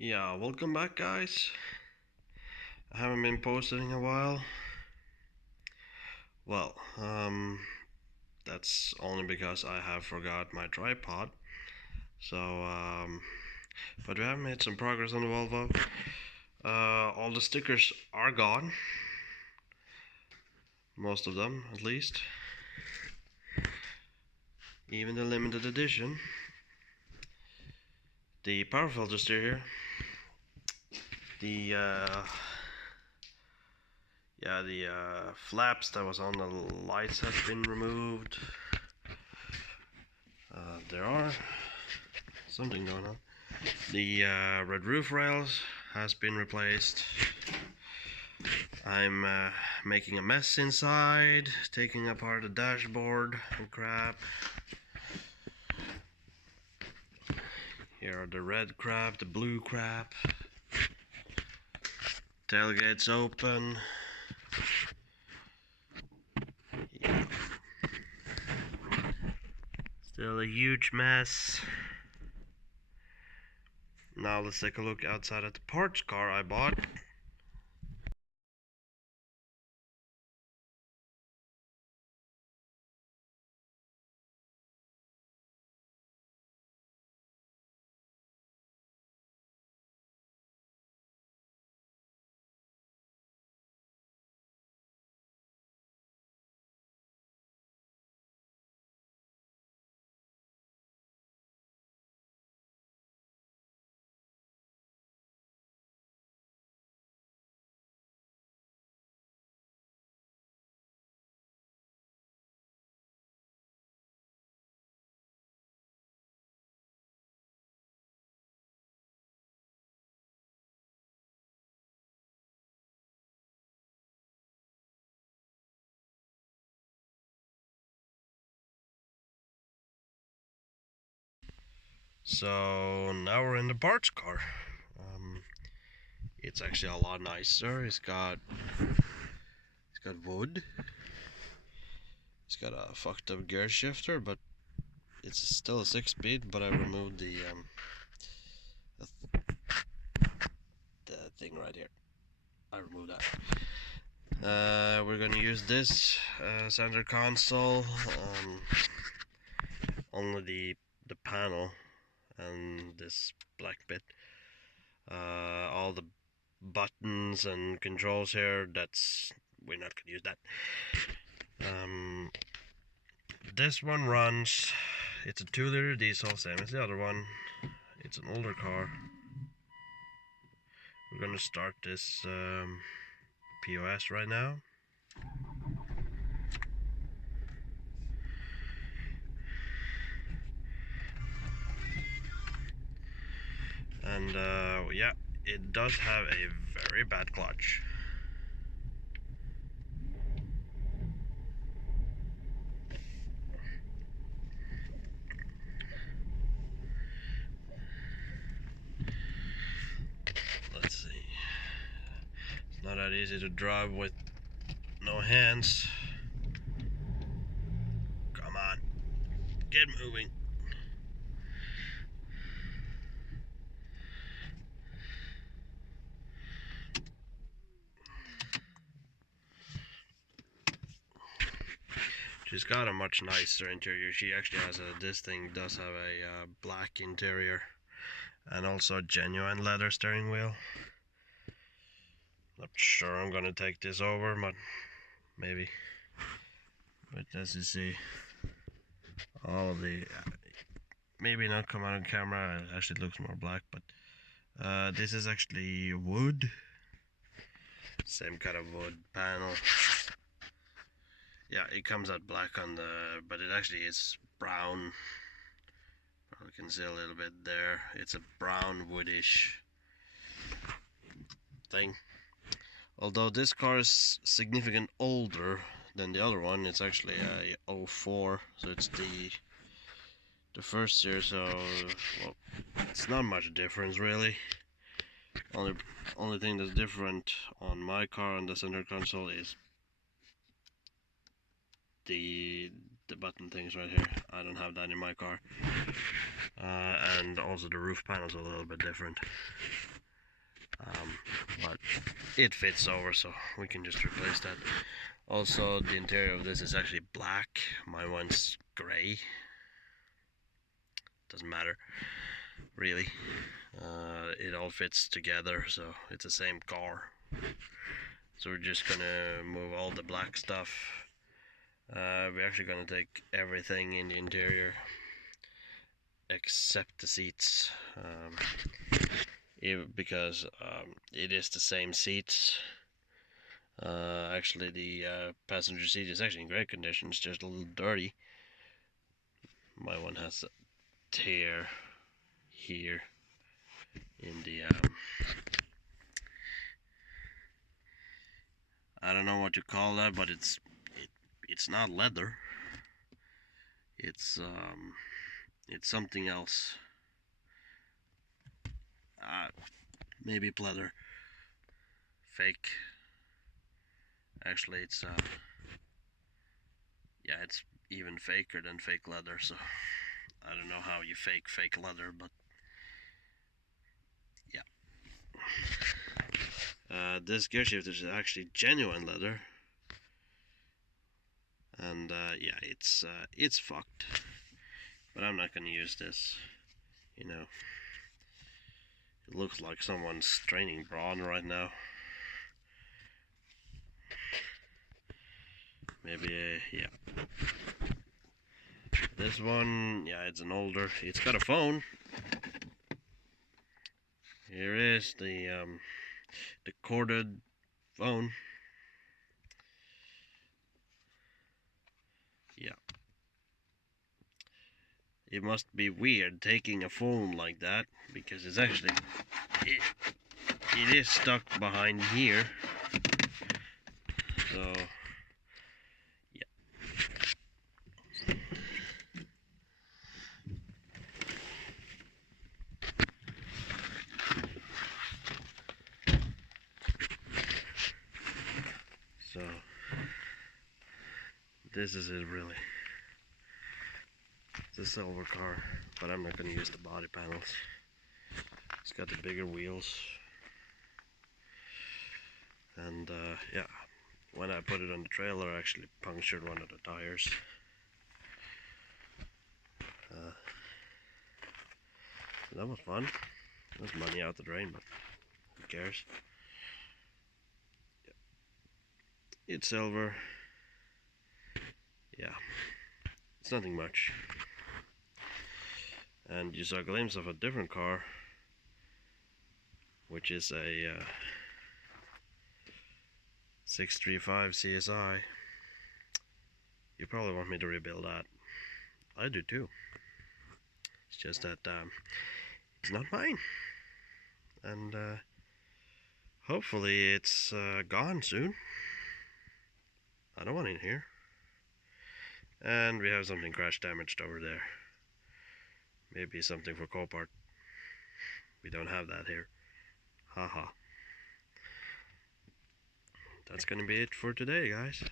Yeah, welcome back, guys. I haven't been posting in a while. Well, that's only because I have forgot my tripod. But we have made some progress on the Volvo. All the stickers are gone. Most of them, at least. Even the limited edition. The power filter's still here. The flaps that was on the lights has been removed. There are something going on. The red roof rails has been replaced. I'm making a mess inside, taking apart the dashboard and crap. Here are the red crap, the blue crap. Tailgate's open. Yeah. Still a huge mess. Now let's take a look outside at the parts car I bought. So now we're in the parts car. It's actually a lot nicer. It's got wood. It's got a fucked up gear shifter, but it's still a 6-speed. But I removed the thing right here. I removed that. We're gonna use this center console. Only the panel and this black bit. All the buttons and controls here, we're not gonna use that. This one runs, it's a 2-liter diesel, same as the other one. It's an older car. We're gonna start this POS right now. And yeah, it does have a very bad clutch. Let's see. It's not that easy to drive with no hands. Come on, get moving. She's got a much nicer interior. She actually has this thing does have a black interior and also a genuine leather steering wheel. Not sure I'm gonna take this over, but maybe. But as you see, all of the maybe not come out on camera. It actually looks more black, but this is actually wood. Same kind of wood panel. Yeah, it comes out black on the, but it actually is brown. Probably can see a little bit there. It's a brown woodish thing. Although this car is significantly older than the other one, it's actually a 04, so it's the first year. So well, it's not much difference really. Only thing that's different on my car on the center console is the button things right here. I don't have that in my car. And also the roof panel's a little bit different. but it fits over, so we can just replace that. Also, the interior of this is actually black. My one's gray. Doesn't matter, really. It all fits together, so it's the same car. So we're just gonna move all the black stuff. We're actually gonna take everything in the interior except the seats, because it is the same seats. Actually, the passenger seat is actually in great condition. It's just a little dirty. My one has a tear here in the I don't know what you call that, but it's not leather. It's something else. Maybe pleather. Fake. Actually, it's yeah, it's even faker than fake leather. So I don't know how you fake leather, but yeah. This gear shifter is actually genuine leather, and yeah, it's fucked. But I'm not gonna use this. You know, it looks like someone's training brawn right now. Maybe, yeah. This one, yeah, it's an older. It's got a phone. Here is the corded phone. Yeah. It must be weird taking a phone like that, because it's actually it is stuck behind here. So yeah. So this is it really. It's a silver car, but I'm not going to use the body panels. It's got the bigger wheels. And yeah, when I put it on the trailer, I actually punctured one of the tires. So that was fun. That's money out the drain, but who cares? Yeah. It's silver. Yeah, it's nothing much. And you saw a glimpse of a different car, which is a 635 CSI. You probably want me to rebuild that. I do too. It's just that it's not mine, and hopefully it's gone soon. I don't want it here. And we have something crash damaged over there. Maybe something for Copart. We don't have that here. Haha. That's gonna be it for today, guys.